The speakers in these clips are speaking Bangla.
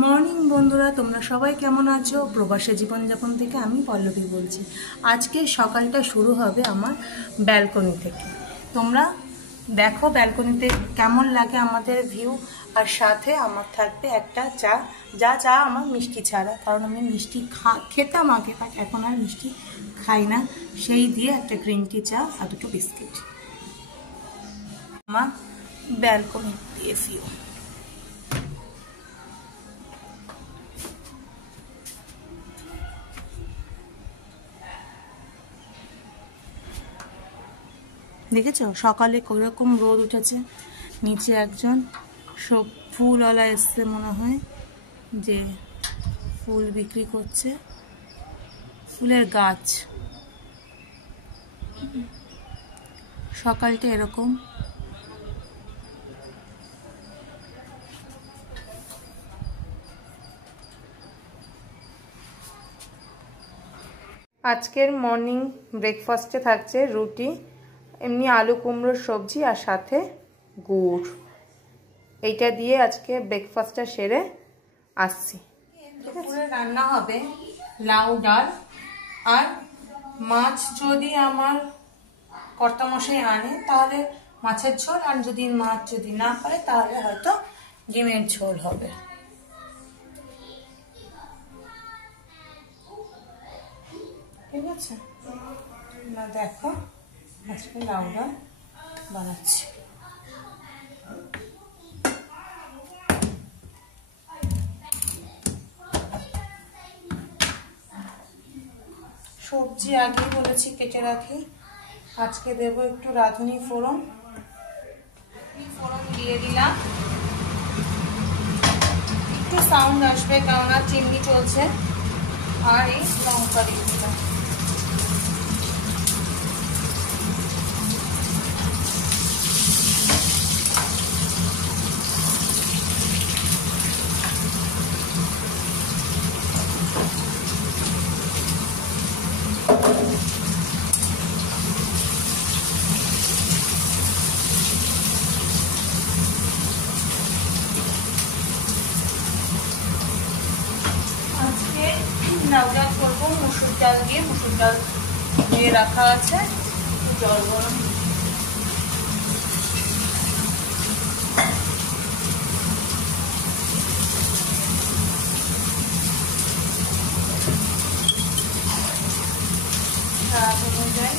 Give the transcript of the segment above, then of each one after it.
মর্নিং বন্ধুরা, তোমরা সবাই কেমন আছো? প্রবাসী জীবনযাপন থেকে আমি পল্লবী বলছি। আজকে সকালটা শুরু হবে আমার ব্যালকনি থেকে। তোমরা দেখো ব্যালকনিতে কেমন লাগে আমাদের ভিউ, আর সাথে আমার থাকবে একটা চা আমার মিষ্টি ছাড়া, কারণ আমি মিষ্টি খেতাম আগে, বাট এখন আর মিষ্টি খাই না। সেই দিয়ে একটা গ্রিন টি চা আর দুটো বিস্কিট। আমার ব্যালকনি দিয়ে ভিউ। দেখেছো সকালে কীরকম রোদ উঠেছে। নিচে একজন সব ফুলওয়ালা এসছে, মনে হয় যে ফুল বিক্রি করছে, ফুলের গাছ। সকালটা এরকম। আজকের মর্নিং ব্রেকফাস্টে থাকছে রুটি, এমনি আলু কুমড়োর সবজি আর সাথে গুড়। এইটা দিয়ে আজকে ব্রেকফাস্টটা সেরে আসছি। দুপুরে রান্না হবে লাউ ডাল আর মাছ, যদি আমার কর্তামশাই আনে তাহলে মাছের ঝোল, আর যদি মাছ যদি না পারে তাহলে হয়তো ডিমের ঝোল হবে। ঠিক আছে, না দেখো আজকে লাউ ডাল বানাচ্ছি। সবজি আগেই বলেছি কেটে রাখি। আজকে দেবো একটু রাঁধুনি ফোড়ন। ফোড়ন দিয়ে দিলাম, একটু সাউন্ড আসবে কেননা চিমনি চলছে। আর এই লঙ্কা দিয়ে দিলাম। লাউ ডাল করবো মুসুর ডাল দিয়ে, মুসুর ডাল ধুয়ে রাখা আছে, জল গরম। অনুযায়ী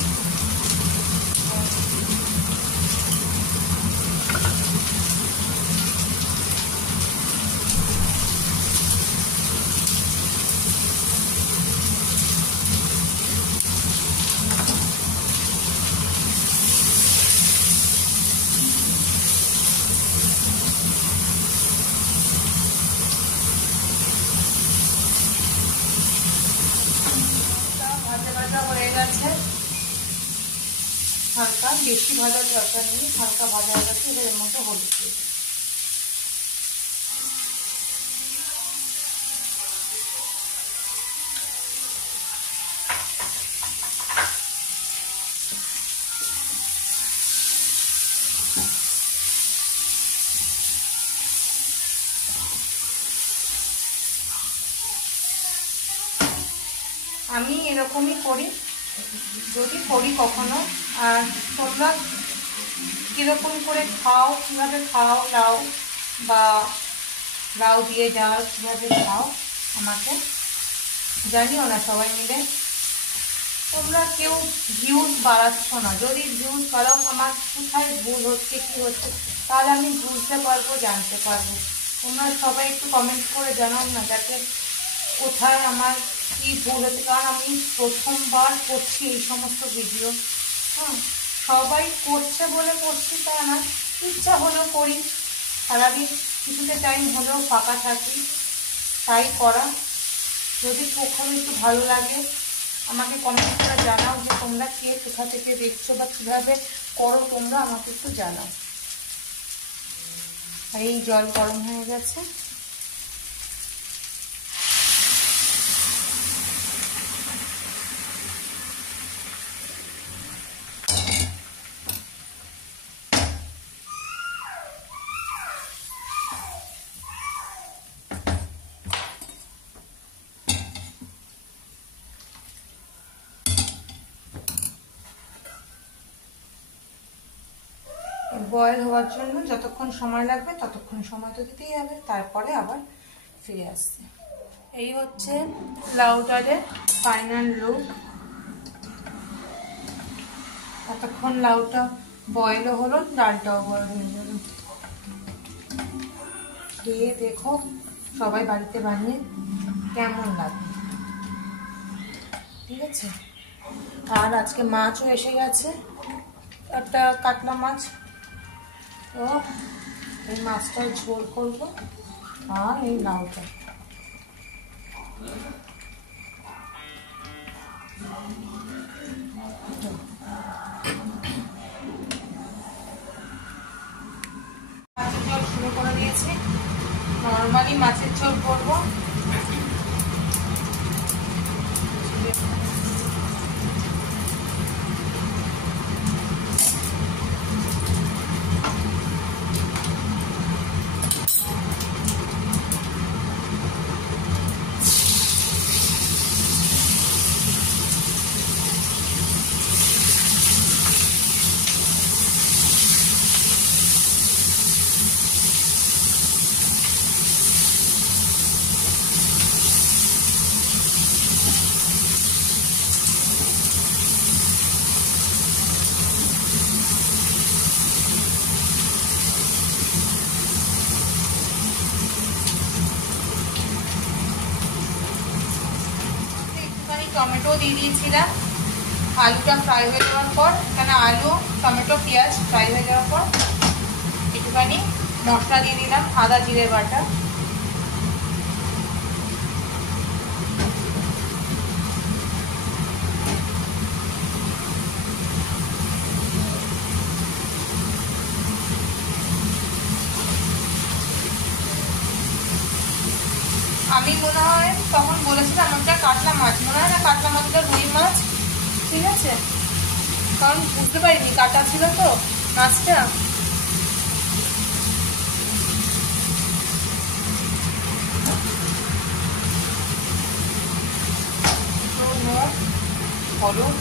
হয়ে গেছে। হালকা, বেশি ভাজার দরকার নেই, হালকা ভাজা হয়ে গেছে। এবার এর মধ্যে হলুদ দিয়ে আমি এরকমই করি, যদি করি কখনো। আর তোমরা কীরকম করে খাও, কীভাবে খাও লাউ বা লাউ দিয়ে ডাল কীভাবে খাও আমাকে জানিও না সবাই মিলে। তোমরা কেউ ভিউজ বাড়াচ্ছ না, যদি ভিউজ বাড়াও আমার কোথায় ভুল হচ্ছে কী হচ্ছে তাহলে আমি বুঝতে পারবো, জানতে পারবো। তোমরা সবাই একটু কমেন্ট করে জানাও না, যাতে কোথায় আমার কি ভুল হচ্ছে। কারণ আমি প্রথমবার করছি এই সমস্ত ভিডিও। হ্যাঁ, সবাই করছে বলে করছি তা না, ইচ্ছা হলেও করি। সারাদিন কিছুতে টাইম হলেও ফাঁকা থাকি, তাই করা। যদি কখনো একটু ভালো লাগে আমাকে কমেন্ট করে জানাও যে তোমরা কে কোথা থেকে দেখছো বা কীভাবে করো, তোমরা আমাকে একটু জানাও। আর এই জল গরম হয়ে গেছে। বয়েল হওয়ার জন্য যতক্ষণ সময় লাগবে ততক্ষণ সময় তো দিতেই হবে, তারপরে আবার ফিরে আসছে। এই হচ্ছে লাউ ডালের ফাইনাল লুক। এতক্ষণ লাউটা বয়েলও হলো, ডালটাও বয়েল হয়ে গেল। খেয়ে দেখো সবাই বাড়িতে বানিয়ে কেমন লাগে, ঠিক আছে? আর আজকে মাছও এসে গেছে, একটা কাতলা মাছ। তো এই মাছটার ঝোল করব আর এই লাউটা। মাছের ঝোল শুরু করে দিয়েছি। নর্মালি মাছের ঝোল করবো। টমেটো দিয়ে দিয়েছিলাম আলুটা ফ্রাই হয়ে যাওয়ার পর, এখানে আলু টমেটো পেঁয়াজ ফ্রাই হয়ে যাওয়ার পর একটুখানি মশলা দিয়ে দিলাম, আদা জিরে বাটা, আমি মনে হয় তখন বলেছিলাম ওটা কাতলা মাছ, মনে হয় না কাতলা মাছটা রুই মাছ, ঠিক আছে? কারণ বুঝতে পারিনি কাটা ছিল তো মাছটা। হলুদ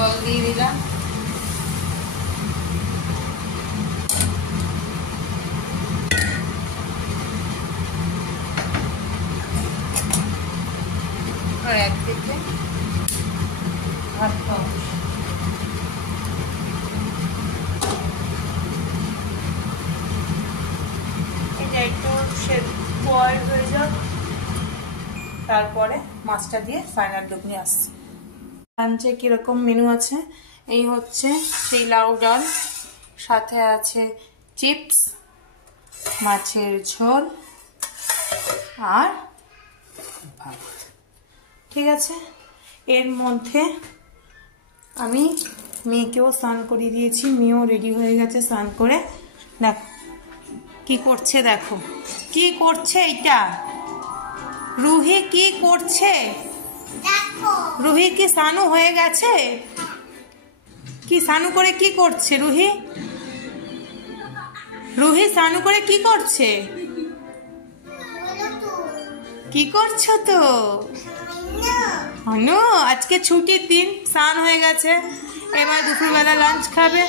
জল দিয়ে দিলাম, আর এক থেকে ভাত খাওয়া। এটা একটু বয়েল হয়ে যাক, তারপরে মাছটা দিয়ে ফাইনাল লুক নিয়ে আসছি। লাঞ্চে কিরকম মেনু আছে, এই হচ্ছে সেই লাউ ডাল, সাথে আছে চিপস, মাছের ঝোল আর ভাত, ঠিক আছে? এর মধ্যে আমি মেয়েকেও স্নান করিয়ে দিয়েছি, মেয়েও রেডি হয়ে গেছে স্নান করে। দেখো কি করছে, দেখো কি করছে, এটা রুহি কি করছে, রুহি কি স্নানু হয়ে গেছে? কি স্নানু করে কি করছে রুহি? রুহি স্নানু করে কি করছে? কি করছো তো? অনু আজকে ছুটির দিন, স্নান হয়ে গেছে, এবার দুপুরবেলা লাঞ্চ খাবে।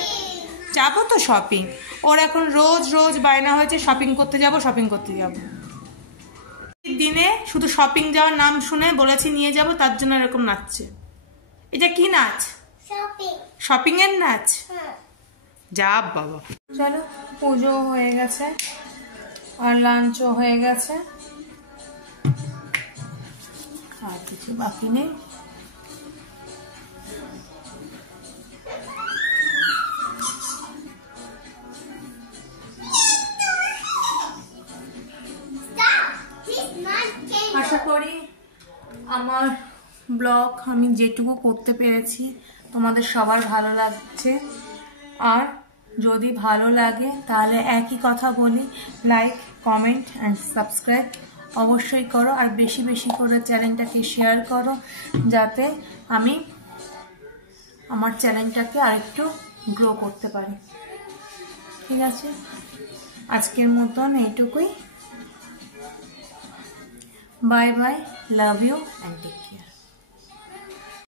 যাবো তো শপিং, ওর এখন রোজ রোজ বায়না হয়েছে শপিং করতে যাব, শপিং করতে যাব। দিনে শুধু শপিং যাওয়ার নাম শুনে বলেছি নিয়ে যাব, তার জন্য এরকম নাচছে। এটা কি নাচ? শপিং এর নাচ? যা বাবা। চলো, পুজো হয়ে গেছে আর লাঞ্চও হয়ে গেছে, আর কিছু বাকি নেই। আশা করি আমার ব্লগ আমি যেটুকু করতে পেরেছি তোমাদের সবার ভালো লাগছে, আর যদি ভালো লাগে তাহলে একই কথা বলি, লাইক, কমেন্ট অ্যান্ড সাবস্ক্রাইব অবশ্যই করো, আর বেশি বেশি করে চ্যানেলটাকে শেয়ার করো, যাতে আমি আমার চ্যানেলটাকে আরেকটু গ্রো করতে পারি। ঠিক আছে, আজকের মতন এইটুকুই। Bye bye, love you and take care.